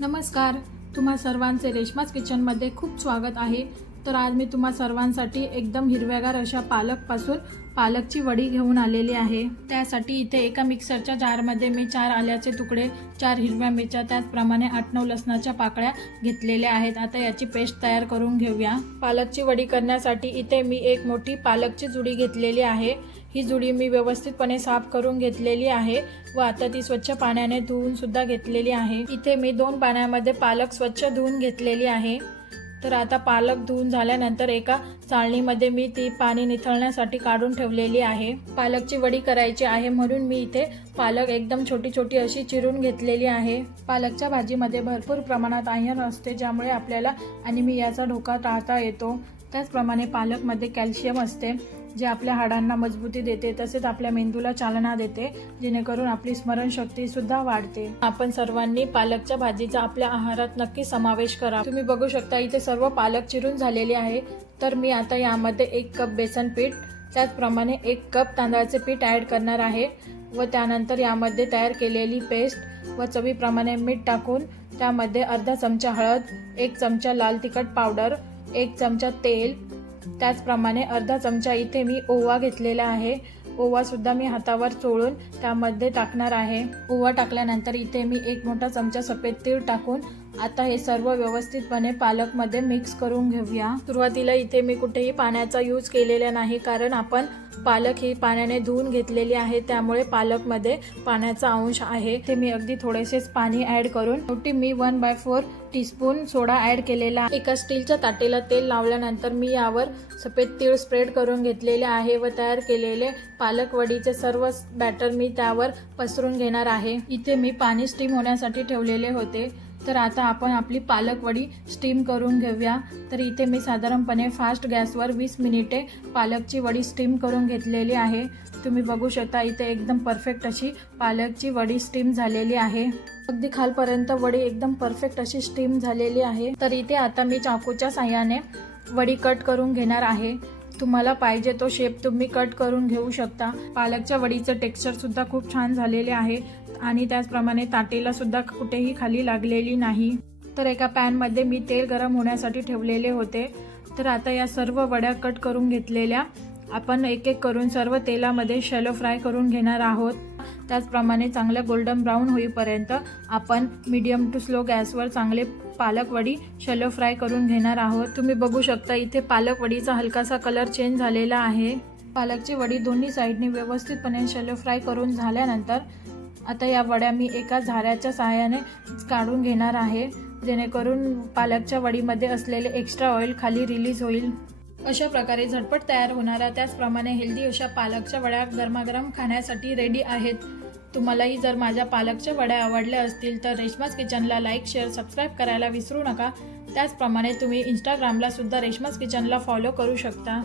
नमस्कार, तुम्हा सर्वांचे रेश्माज किचनमध्ये खूप स्वागत आहे। तर आज मी तुम्हा सर्वांसाठी एकदम हिरव्यागार अशा पालकची वडी घेऊन आलेली आहे। त्यासाठी इथे एका मिक्सरच्या जारमध्ये मी 4 आल्याचे तुकडे, 4 हिरव्या मिरच्या, त्याचप्रमाणे 8-9 लसणाच्या पाकळ्या घेतलेल्या आहेत। आता याची पेस्ट तयार करून घेऊया। पालकची वडी करण्यासाठी इथे मी एक मोठी पालकची जुडी घेतलेली आहे। ही जुडी मी व्यवस्थितपणे साफ करून घेतलेली आहे व आता ती स्वच्छ पाण्याने धुवून सुद्धा घेतलेली आहे। इथे मी 2 पाण्यामध्ये पालक स्वच्छ धुवून घेतलेली आहे। तर आता पालक धुवून झाल्यानंतर एका चाळणीमध्ये मी ती पाणी निथळण्यासाठी काढून ठेवलेली आहे। पालकची वडी करायची आहे म्हणून मी इथे पालक एकदम छोटी छोटी अशी चिरून घेतलेली आहे। पालकच्या भाजीमध्ये भरपूर प्रमाणात आयर्न असते, ज्यामुळे आपल्याला ॲनिमियाचा धोका टाळता येतो। त्याचप्रमाणे पालकमध्ये कॅल्शियम असते, जे आपल्या हाडांना मजबूती देते, तसेच आपल्या मेंदूला चालना देते, जेणेकरून आपली स्मरणशक्ती सुद्धा वाढते। आपण सर्वांनी पालकच्या भाजीचा आपल्या आहारात नक्की समावेश करा। तुम्ही बघू शकता इथे सर्व पालक चिरून झालेली आहे। तर मी आता यामध्ये 1 कप बेसन पीठ, त्याचप्रमाणे 1 कप तांदळाचे पीठ ॲड करणार आहे व त्यानंतर यामध्ये तयार केलेली पेस्ट व चवीप्रमाणे मीठ टाकून त्यामध्ये अर्धा चमचा हळद, 1 चमचा लाल तिखट पावडर, 1 चमचा तेल, त्याचप्रमाणे अर्धा चमचा इथे मी ओवा घेतलेला आहे। ओवा सुद्धा मी हातावर चोळून त्यामध्ये टाकणार आहे। ओवा टाकल्यानंतर इथे मी 1 मोठा चमचा सफेद तीळ टाकून आता हे सर्व व्यवस्थितपणे पालकमध्ये मिक्स करून घेऊया। सुरुवातीला इथे मी कुठेही पाण्याचा यूज केलेला नाही, कारण आपण पालक ही पाण्याने धुवून घेतलेली आहे, त्यामुळे पालकमध्ये पाण्याचा अंश आहे। ते मी अगदी थोडेसेच पाणी ॲड करून शेवटी मी 1/4 टीस्पून सोडा ॲड केलेला। एका स्टीलच्या ताटेला तेल लावल्यानंतर मी यावर सफेद तीळ स्प्रेड करून घेतलेले आहे व तयार केलेले पालक वडीचे सर्व बॅटर मी त्यावर पसरून घेणार आहे। इथे मी पाणी स्टीम होण्यासाठी ठेवलेले होते। तर आता आपण आपली पालक वडी स्टीम करून घेऊया। तर इथे मी साधारणपणे फास्ट गॅसवर 20 मिनिटे पालकची वडी स्टीम करून घेतलेली आहे। तुम्ही बघू शकता इथे एकदम परफेक्ट अशी पालकची वडी स्टीम झालेली आहे। अगदी खालपर्यंत वडी एकदम परफेक्ट अशी स्टीम झालेली आहे। तर इथे आता मी चाकूच्या साहाय्याने वडी कट करून घेणार आहे। तुम्हाला पाहिजे तो शेप तुम्ही कट करून घेऊ शकता। पालकच्या वडीचं टेक्स्चर सुद्धा खूप छान झालेले आहे आणि त्याचप्रमाणे ताटेला सुद्धा कुठेही खाली लागलेली नाही। तर एका पॅनमध्ये मी तेल गरम होण्यासाठी ठेवलेले होते। तर आता या सर्व वड्या कट करून घेतलेल्या आपण एक एक करून सर्व तेलामध्ये शॅलो फ्राय करून घेणार आहोत। त्याचप्रमाणे चांगल्या गोल्डन ब्राऊन होईपर्यंत आपण मीडियम टू स्लो गॅसवर चांगले पालक वडी शॅलो फ्राय करून घेणार आहोत। तुम्ही बघू शकता इथे पालक वडीचा हलकासा कलर चेंज झालेला आहे। पालकची वडी दोन्ही साईडनी व्यवस्थितपणे शॅलो फ्राय करून झाल्यानंतर आता या वड्या मी एका झाऱ्याच्या सहाय्याने काढून घेणार आहे, जेणेकरून पालकच्या वडीमध्ये असलेले एक्स्ट्रा ऑइल खाली रिलीज होईल। अशा प्रकारे झटपट तयार होणाऱ्या त्याचप्रमाणे हेल्दी अशा पालकच्या वड्या गरमागरम खाण्यासाठी रेडी आहेत। तुम्हालाही जर माझ्या पालकच्या वड्या आवडल्या असतील तर रेश्माज किचनला लाईक, शेअर, सबस्क्राईब करायला विसरू नका। त्याचप्रमाणे तुम्ही इंस्टाग्रामला सुद्धा रेश्माज किचनला फॉलो करू शकता।